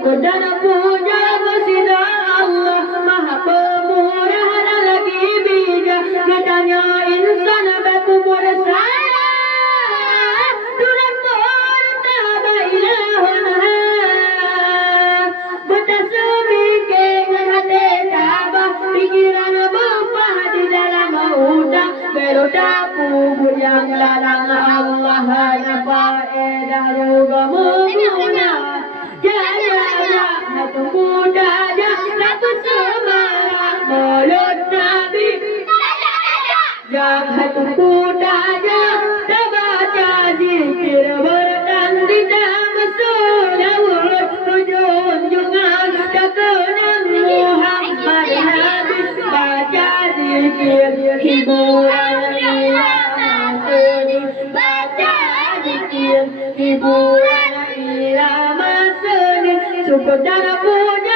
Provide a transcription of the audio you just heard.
syukur dan puja kepada Allah Maha Pemurah dan lagi bijak. Katanya insan berkumur salah, turan bertaba ilahun bertasbih dengan hati tabah, pikiran berpah di dalam udang, berodak kubur yang larang Allah hanya faedah juga menguna. Jaya muda dapat semangat mulut Nabi. Jahat muda terbaca zikir berganti dalam selawat junjungan dakenan Muhammad habis baca zikir hiburan irama seni, baca zikir hiburan irama seni, syukur dan puja